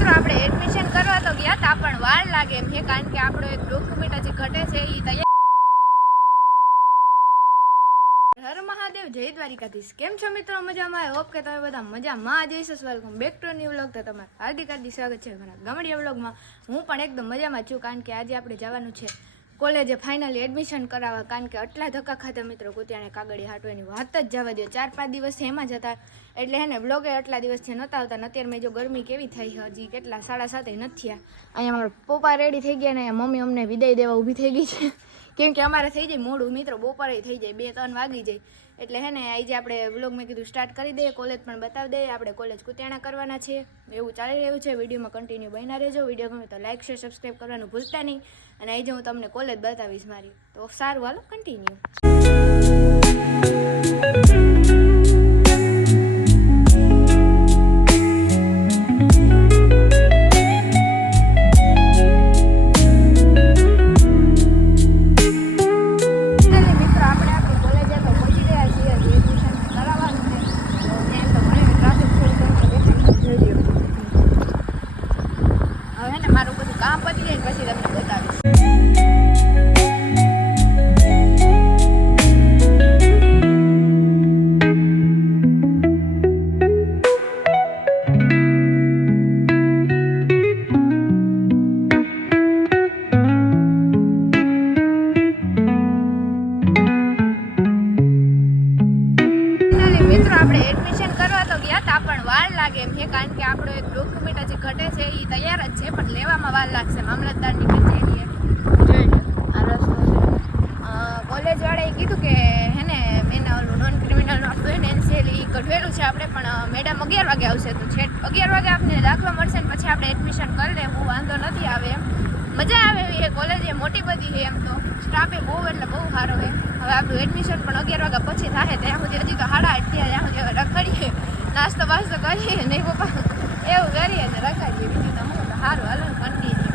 મિત્રો આપણે એડમિશન કરવા તો ગયા હતા પણ વાર લાગે એમ છે કારણ કે આપણો એક ડોક્યુમેન્ટ હજી ઘટે છે એ તૈયાર. હર મહાદેવ, જય દ્વારિકાધીશ. કેમ છો મિત્રો? મજામાં? આઈ હોપ કે તમે બધા મજામાં જ હશો. Welcome back to new vlog. તો તમારું હાર્દિક સ્વાગત છે મારા ગામડિયા વ્લોગમાં. હું પણ એકદમ મજામાં છું કારણ કે આજે આપણે જવાનું છે કોલેજે ફાઇનલી એડમિશન કરાવવા કારણ કે આટલા ધક્કા ખાતા મિત્રો કુતિયાને કાગળી હાટો એની વાત જ જવા દો. 4-5 દિવસથી એમાં જ હતા એટલે હે ને બ્લોગે આટલા દિવસથી નહોતા આવતા. અત્યારે મેં જો ગરમી કેવી થઈ હજી કેટલા 7:30 નથી થયા. અહીંયા મારા પપ્પા રેડી થઈ ગયા ને મમ્મી અમને વિદાય દેવા ઊભી થઈ ગઈ છે કેમ કે અમારે થઈ જાય મોડું મિત્રો, બપોરે થઈ જાય 2-3 વાગી જાય એટલે હે ને આજે આપણે વ્લોગ મેં કીધું સ્ટાર્ટ કરી દઈએ, કોલેજ પણ બતાવી દઈએ. આપણે કોલેજ કુતિયાણા કરવાના છે એવું ચાલી રહ્યું છે. વિડીયોમાં કન્ટિન્યુ બન્યા રહેજો. વિડીયો ગમે તો લાઈક શેર સબસ્ક્રાઈબ કરવાનું ભૂલતા નહીં અને આજે હું તમને કોલેજ બતાવીશ મારી. તો સારું, હાલો કન્ટિન્યુ. મારું બધું કામ પતી જાય પછી તમને બતાવીશ. મિત્રો આપણે એડમિશન કરવા તો ગયા હતા પણ વાર લાગે એમ છે કારણ કે આપણો એક ડોક્યુમેન્ટ હજી ઘટે છે એ તૈયાર જ છે પણ લેવામાં વાર લાગશે. મામલતદારની કચેરીએ જોઈ લો આ રસ્તો છે. કોલેજવાળાએ કીધું કે હે ને મેં ઓલું નોન ક્રિમિનલનું આપણું એને એનસીએલ એ કઢવેલું છે આપણે પણ મેડમ 11 વાગે આવશે તો છેક 11 વાગે આપણને દાખલો મળશે ને પછી આપણે એડમિશન કરી લેવું. વાંધો નથી આવે એમ, મજા આવે એવી એ કોલેજ એ મોટી બધી છે એમ તો સ્ટાફે બહુ એટલે બહુ સારો છે. હવે આપણું એડમિશન પણ 11 વાગ્યા પછી થાય ત્યાં સુધી હજી તો 8:30 થયા ત્યાં સુધી રખડીએ નાસ્તો બાસ્તો કરીએ નહીં પપ્પા એવું કરીએ ને રખાડીએ બીજું તો હું સારું હાલો કન્ટિન્યુ.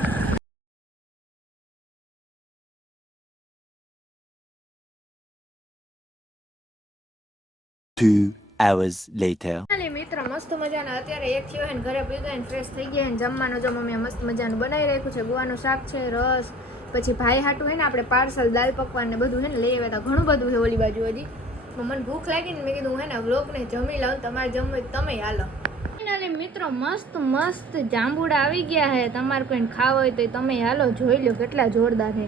2 hours later. મિત્રો મસ્ત મજાના અત્યારે એક થયો ને ઘરે પી ફ્રેશ થઈ ગયા ને જમવાનું જો મમ્મીએ મસ્ત મજાનું બનાવી રાખ્યું છે. ગુવાનું શાક છે, રસ, પછી ભાઈ હાટું હે ને આપણે પાર્સલ દાલ પકવાન ને બધું હે ને લઈ આવ્યા હતા. ઘણું બધું છે ઓલી બાજુ હજી. મને ભૂખ લાગી ને મેં કીધું હે ને વ્લોગને જમી લઉં, તમારે જમવું તમે હાલો. ફાઇનલી મિત્રો મસ્ત મસ્ત જાંબુડા આવી ગયા છે. તમારે કોઈને ખાવા હોય તો તમે હાલો જોઈ લો કેટલા જોરદાર છે,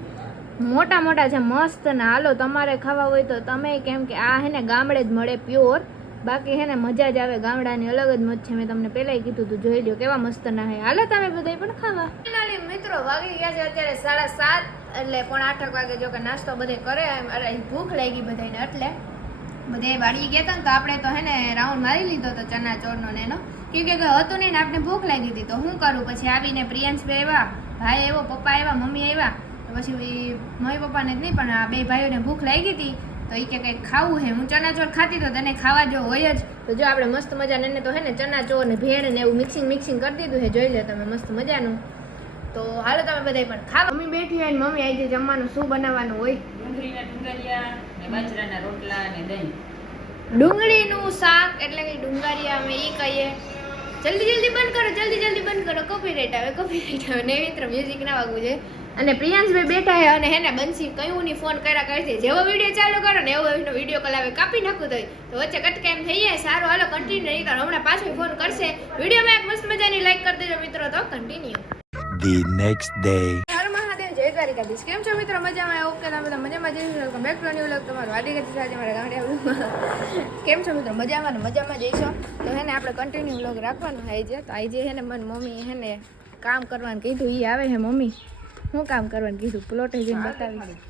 મોટા મોટા છે મસ્ત ને હાલો તમારે ખાવા હોય તો તમે. કેમ કે આ હે ને ગામડે જ મળે પ્યોર, બાકી હે ને મજા જ આવે ગામડાની અલગ જ મજ છે. મેં તમને પહેલાંય કીધું તું જોઈ લો કેવા મસ્ત ના હે. હાલો તમે બધા પણ ખાવા. ફાઇનલી મિત્રો વાગી ગયા છે અત્યારે 7:30 એટલે 7:45 વાગે જો કે નાસ્તો બધે કરે અરે ભૂખ લાગી બધાને એટલે બધે વાળી ગયા હતા ને તો આપણે તો હે ને રાઉન્ડ મારી લીધો તો ચના ચોરનો ને એનો કેમ કે હતું નહીં ને આપણે ભૂખ લાગી હતી તો શું કરું. પછી આવીને પ્રિયાંશભાઈ આવ્યા, ભાઈ આવ્યો, પપ્પા આવ્યા, મમ્મી આવ્યા તો પછી મમ્મી પપ્પાને જ નહીં પણ આ બે ભાઈઓને ભૂખ લાગી હતી તો એ કે કંઈક ખાવું છે. હું ચના ચોર ખાતી તો તને ખાવા જો હોય જ તો જો આપણે મસ્ત મજાને એને તો હે ને ચના ચોર ને ભેળ ને એવું મિક્સિંગ કરી દીધું છે. જોઈ લે તમે મસ્ત મજાનું. તો હાલો તમે બધા પણ ખાવા. મમ્મી બેઠી હોય ને મમ્મી આજે જમવાનું શું બનાવવાનું હોય? બાજરાના રોટલા અને દહીં. ડુંગળીનું શાક એટલે કે ડુંગળિયા અમે એ કહીએ. જલ્દી બંધ કરો, જલ્દી બંધ કરો, કોપીરાઈટ આવે ને મિત્ર મ્યુઝિક ના વાગવું છે. અને પ્રિયાંશભાઈ બેઠા છે અને હે ને બંસી કયું ની ફોન કર્યા કરશે. જેવો વિડીયો ચાલુ કરો ને એવો એનો વિડીયો કોલ આવે કાપી નાખું તો વચ્ચે કટકા એમ થઈ જાય. સારું હાલો કન્ટિન્યુ નહીં તો હમણાં પાછો ફોન કરશે. વિડીયોમાં એક મસ્ત મજાની લાઈક કરી દેજો મિત્રો. તો કન્ટિન્યુ. The next day. હર મહાદેવ, જય દ્વારિકાધીશ. કેમ છો મિત્રો? મજામાં? ઓકે તમે બધા મજામાં જઈશું. Welcome back to new vlog. તમારું હાર્દિક સ્વાગત છે મારા ગામડિયા વ્લોગમાં. કેમ છો મિત્રો? મજામાં ને મજામાં જઈશો તો હે ને આપણે કન્ટિન્યુ વ્લોગ રાખવાનું થાય છે. તો આજે હે ને મને મમ્મી હે ને કામ કરવાનું કીધું. એ આવે છે મમ્મી શું કામ કરવાનું કીધું પ્લોટે જઈને બતાવીશ.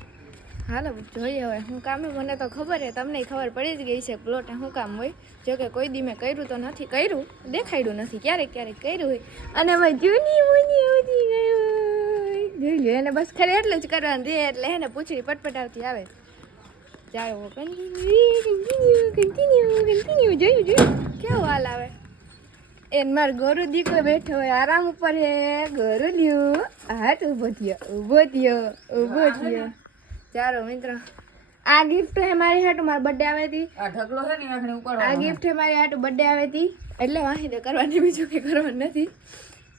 હાલો જોઈએ હવે શું કામ હોય. મને તો ખબર છે, તમને ખબર પડી જ ગઈ છે પ્લોટે શું કામ હોય. જો કે કોઈ દી મેં કર્યું તો નથી, કર્યું દેખાડ્યું નથી, ક્યારેક કર્યું હોય. અને ભાઈ જૂની મુની ઉડી ગયું જોઈ લો એને બસ ખરે એટલું જ કરવાનું દે એટલે હે ને પૂછડી પટપટ આવતી આવે. ચાલો કન્ટિન્યુ જોયું કેવું હાલ આવે. એને મારો ગોરુ દીકરો બેઠો હોય આરામ ઉપર હે. ગોરુ લ્યું હાથ ઊભો થયો. ચાલો મિત્રો આ ગિફ્ટ હે મારી હાટુ મારો બર્થડે આવે હતી. આ ઢગલો છે ને આખણે ઉપાડવાનો. આ ગિફ્ટ હે મારી હાટુ બર્થડે આવે હતી એટલે વાહી દે કરવાની બીજું કંઈ કરવાનું નથી.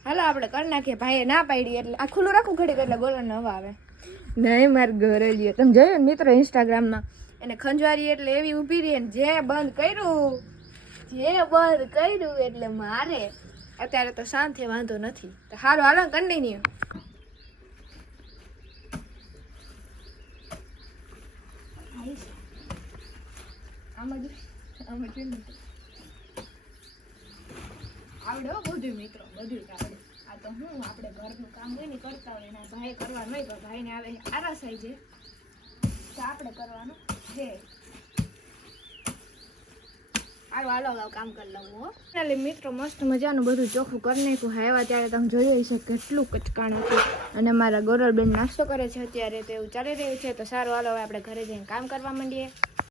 હાલો આપણે કરી નાખીએ. ભાઈએ ના પાડી એટલે આ ખુલ્લું રાખું ઘડીક એટલે ગોળો ન આવે. નહીં મારે ગોરેલીઓ તમે જોયું ને મિત્રો ઇન્સ્ટાગ્રામમાં એને ખંજવારી એટલે એવી ઊભી રહી ને જે બંધ કર્યું એટલે મારે અત્યારે તો શાંતિ વાંધો નથી. તો સારું હાલો કન્ટિન્યુ. આવડે હો બધું મિત્રો, બધું આવડે. આ તો હું આપણે ઘરનું કામ હોય ને કરતા હોય ને ભાઈ કરવાનું હોય તો ભાઈને આવે આરાસ આવી છે તો આપણે કરવાનું છે. હાલો કામ કરી લઉં હો. એટલે મિત્રો મસ્ત મજાનું બધું ચોખ્ખું કરી નાખ્યું. આવ્યા ત્યારે તમે જોયું હશે કેટલું કચકાણ હતું. અને મારા ગોરલબેન નાસ્તો કરે છે અત્યારે તો એવું ચાલી રહ્યું છે. તો સારું હાલો હવે આપણે ઘરે જઈને કામ કરવા માંડીએ.